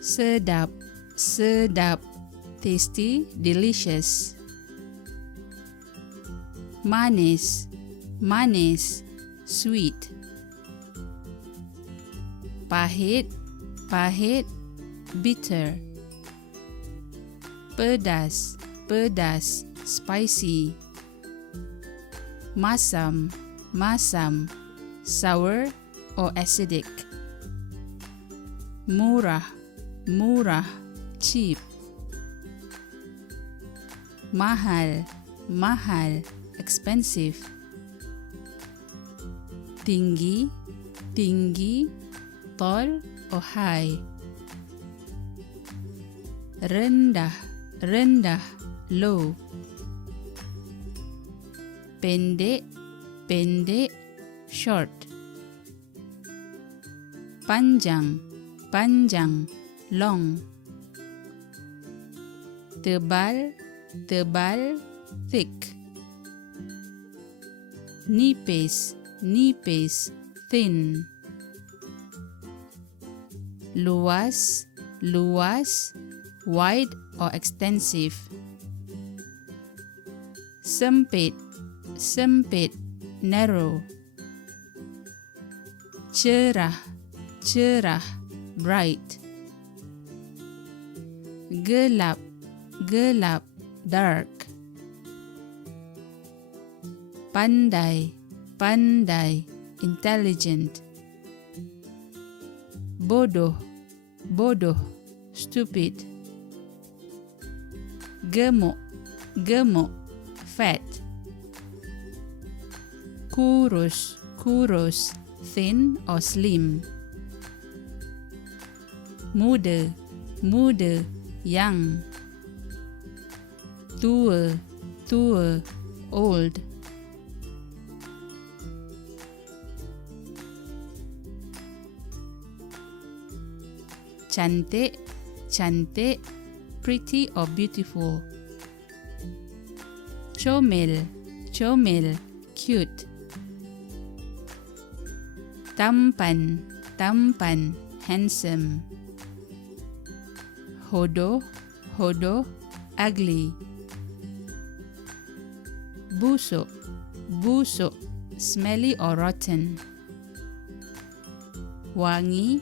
sedap, sedap, tasty, delicious. Manis, manis, sweet. Pahit, pahit, bitter. Pedas, pedas, spicy. Masam, masam, sour or acidic. Murah, murah, cheap. Mahal, mahal, expensive. Tinggi, tinggi, tall or high. Rendah, rendah, low. Pendek, pendek, short. Panjang, panjang, long. Tebal, tebal, thick. Nipis, nipis, thin. Luas, luas, wide or extensive. Sempit, sempit, narrow. Cerah, cerah, bright. Gelap, gelap, dark. Pandai, pandai, intelligent. Bodoh, bodoh, stupid. Gemuk, gemuk, fat. Kurus, kurus, thin or slim. Muda, muda, young. Tua, tua, old. Cantik, cantik, pretty or beautiful. Comel, comel, cute. Tampan, tampan, handsome. Hodoh, hodoh, ugly. Busuk, busuk, smelly or rotten. Wangi,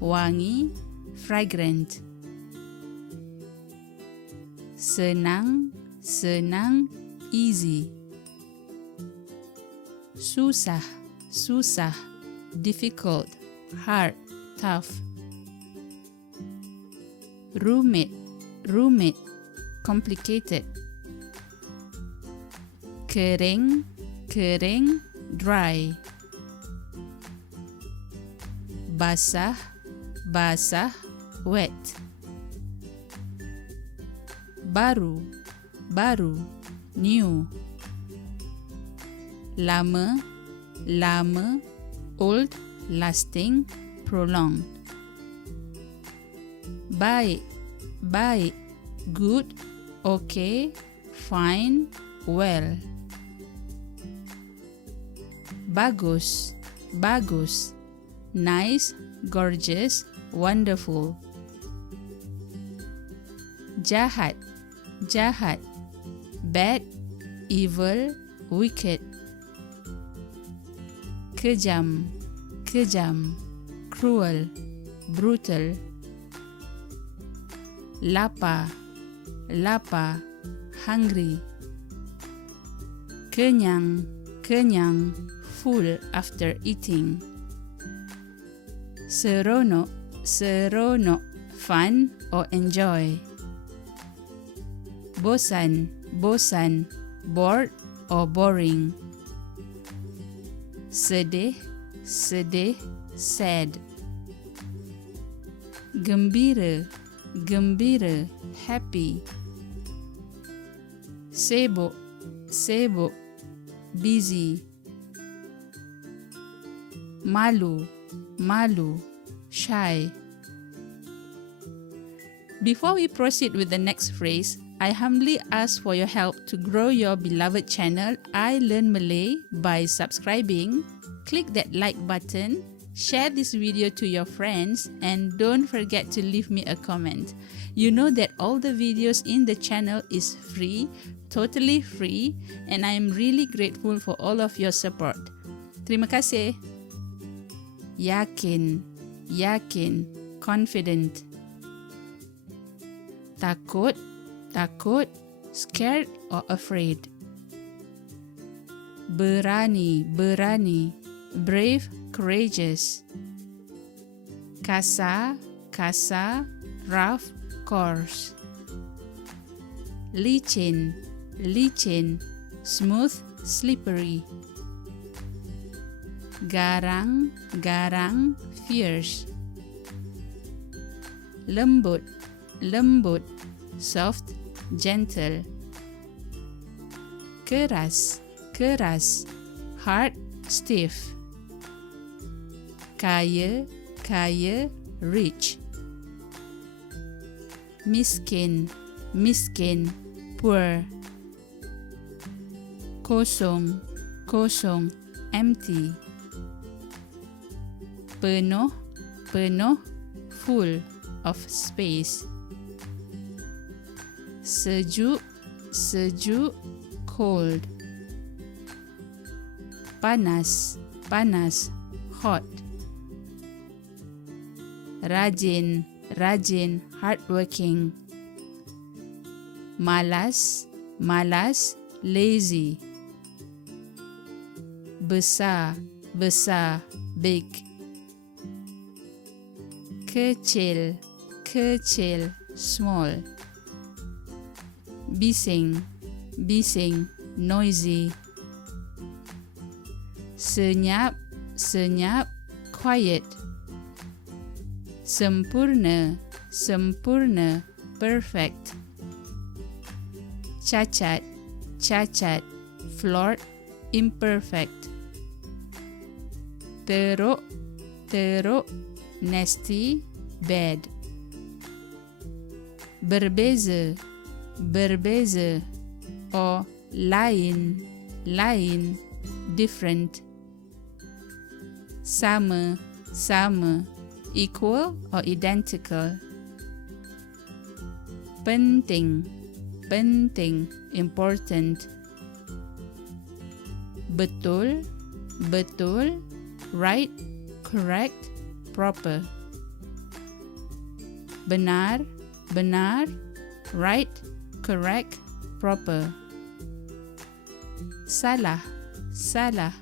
wangi, fragrant. Senang, senang, easy. Susah, susah, difficult, hard, tough. Rumit, rumit, complicated. Kering, kering, dry. Basah, basah, wet. Baru, baru, new. Lama, lama, old, lasting, prolonged. Baik, baik, good, okay, fine, well. Bagus, bagus, nice, gorgeous, wonderful. Jahat, jahat, bad, evil, wicked. Kejam, kejam, cruel, brutal. Lapar, lapar, hungry. Kenyang, kenyang, full after eating. Seronok, seronok, fun or enjoy. Bosan, bosan, bored or boring. Sedih, sedih, sad. Gembira, gembira, happy. Sibuk, sibuk, busy. Malu, malu, shy. Before we proceed with the next phrase, I humbly ask for your help to grow your beloved channel I Learn Malay by subscribing, click that like button, share this video to your friends and don't forget to leave me a comment. You know that all the videos in the channel is free, totally free, and I am really grateful for all of your support. Terima kasih. Yakin, yakin, confident. Takut, takut, scared or afraid. Berani, berani, brave, courageous. Kasar, kasar, rough, coarse. Licin, licin, smooth, slippery. Garang, garang, fierce. Lembut, lembut, soft, gentle. Keras, keras, hard, stiff. Kaya, kaya, rich. Miskin, miskin, poor. Kosong, kosong, empty. Penuh, penuh, full of space. Sejuk, sejuk, cold. Panas, panas, hot. Rajin, rajin, hardworking. Malas, malas, lazy. Besar, besar, big. Kecil, kecil, small. Bising, bising, noisy. Senyap, senyap, quiet. Sempurna, sempurna, perfect. Cacat, cacat, flawed, imperfect. Teruk, teruk, nasty, bad. Berbeza, berbeza, or lain, lain, different. Sama, sama, equal or identical. Penting, penting, important. Betul, betul, right, correct, proper. Benar, benar, right, correct, proper. Salah, salah,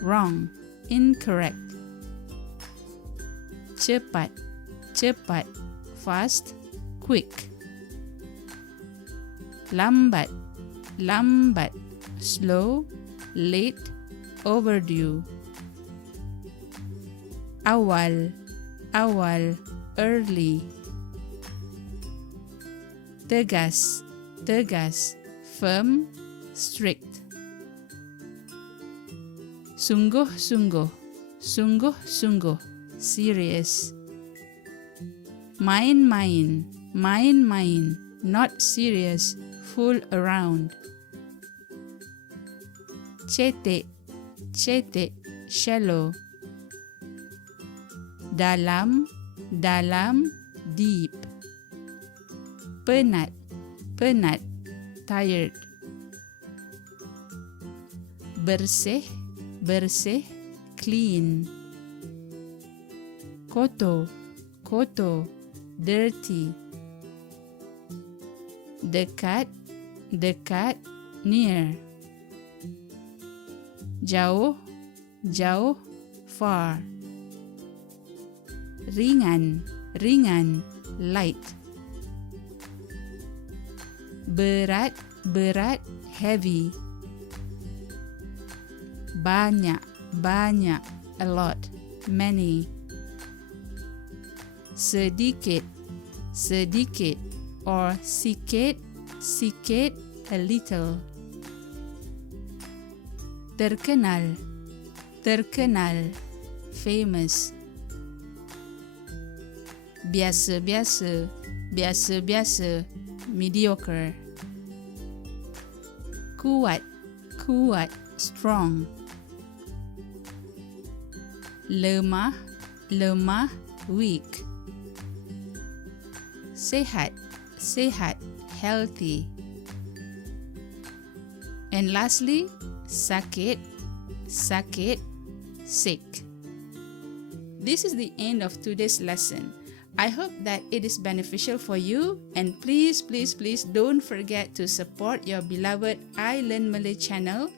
wrong, incorrect. Cepat, cepat, fast, quick. Lambat, lambat, slow, late, overdue. Awal, awal, early. Tegas, tegas, firm, strict. Sungguh, sungguh, sungguh, sungguh, serious. Main, main, main, main, not serious, fool around. Cetek, cetek, shallow. Dalam, dalam, deep. Penat, penat, tired. Bersih, bersih, clean. Kotor, kotor, dirty. Dekat, dekat, near. Jauh, jauh, far. Ringan, ringan, light. Berat, berat, heavy. Banyak, banyak, a lot, many. Sedikit, sedikit, or sikit, sikit, a little. Terkenal, terkenal, famous. Biasa-biasa, biasa-biasa, mediocre. Kuat, kuat, strong. lemah, lemah, weak. Sehat, sehat, healthy. And lastly, sakit, sakit, sick. This is the end of today's lesson. I hope that it is beneficial for you, and please don't forget to support your beloved I Learn Malay channel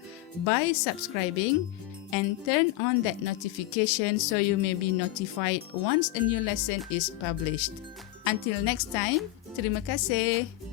by subscribing and turn on that notification so you may be notified once a new lesson is published. Until next time, terima kasih.